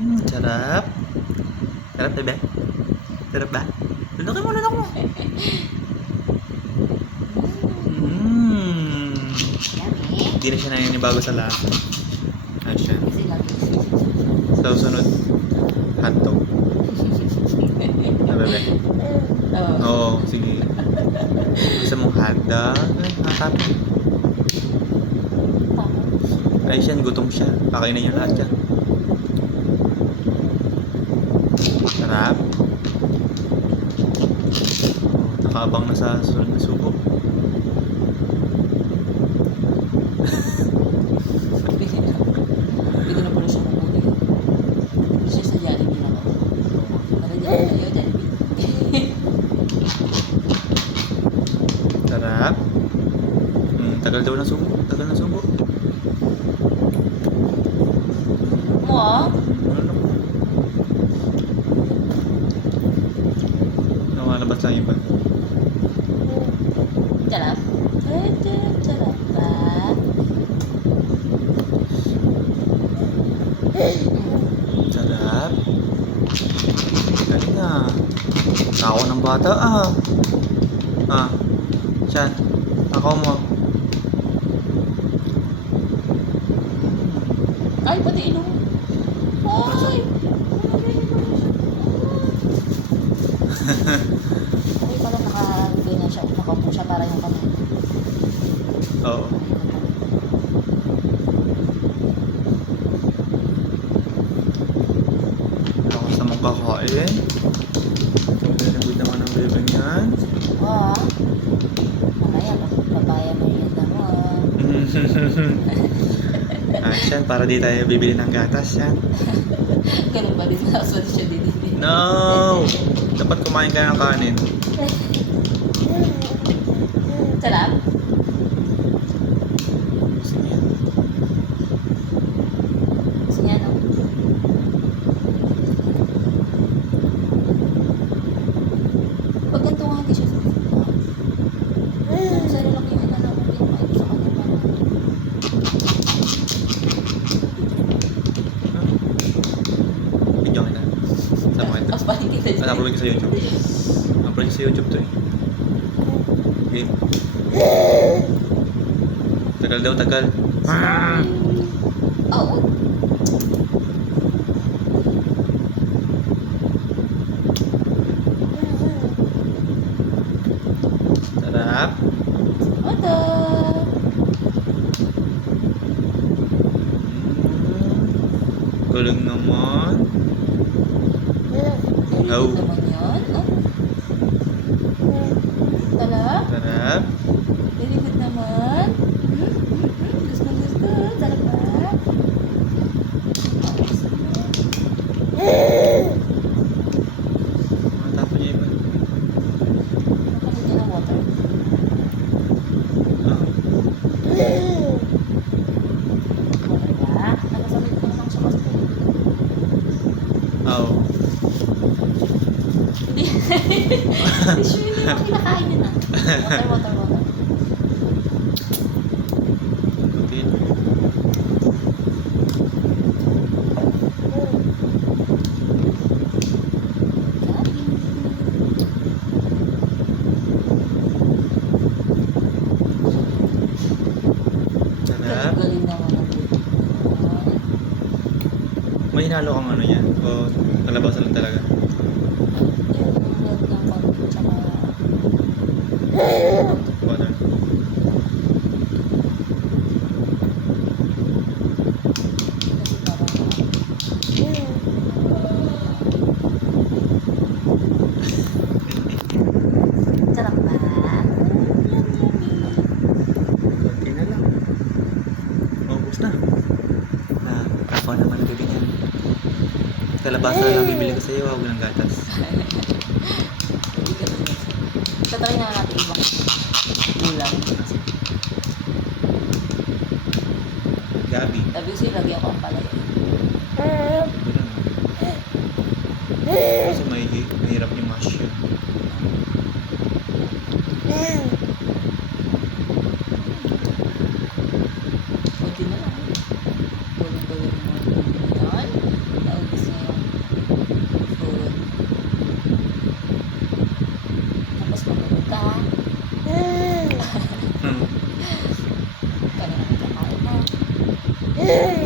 Mm, sarap. Sarap, bebe? Sarap ba? Lunukin mo, lunok mo. Mm. Yummy. Hindi na siya naninibago sa lasa. Ano siya? Sa sunod, hotdog. Na, bebe? Oo. Oo, sige. Gusto mong hotdog? Ay, nakakapin. Ay, siya, gutom siya. Kakainin niyo lahat yan. Sarap. Oh, Nakaabang na sa susunod na subo. Pwede na pala siya mabuti. Hindi siya sa Jollibee na ako. Para dyan tayo, Jollibee. Sarap. Hmm, tagal daw ng subo. Tagal ng subo. Mo ah. Ano? Nakalabas lang iba. Sarap. Eh, sarap, sarap ba? Sarap. Galing ah. Ako ng bata ah. Ah. Siyan. Ako mo. Ay, pati ilong. Ay! Ay, pala nakaganyan siya. Nakaupo siya para yung kamay. Oo. Kakain. Very good naman ang bebe niyan. Ah. Mamaya, papaya mo yun na mo ah. ah, siyan, para di tayo bibili ng gatas yan. Ganun ba din? Nakaswali siya din. No! Dapat kumain ka ng kanin. Sarap? Sige. Gusto niya, no? Pag ganito nga, hindi siya sa Sa lalaki yung anak ko, pinakain sa kanya parang Video kita. Sama kita. Ang paling kita Ano, upload ko sa YouTube. Upload ko sa YouTube to eh. Game. Tagal daw, tagal. Oo. Sarap. Mm. Galing naman. Good naman yun. Oh. Tala? Sarap. Very good naman. Hmm? Hmm? Hmm? Gusto, gusto. Sarap ba? Matapon niya iba. Napakit niya ng water. Ah. Water ba? Nakasamit ko naman siya kasi. Oo. Hindi. Tissue, hindi mo kinakain yun ah. Water, water, water. Kutin. Sarap. Galing naman ang. May hinalo kang ano yan? O nalabasan lang talaga? Water. Sarap ba? Kunti na lang. Maubos na. Ah, ako naman ang bibigyan. Kalabasa lang bibili ko sa iyo, huwag ng gatas. Tatry na natin ibang ulam. Gabi. Sabi ko sa'yo, lagyan ko ang palay. Ganun. Kasi may, mahirap yung mash yun. Kunti na lang. Gulong-gulong mo. Yan. Naubos na Oo.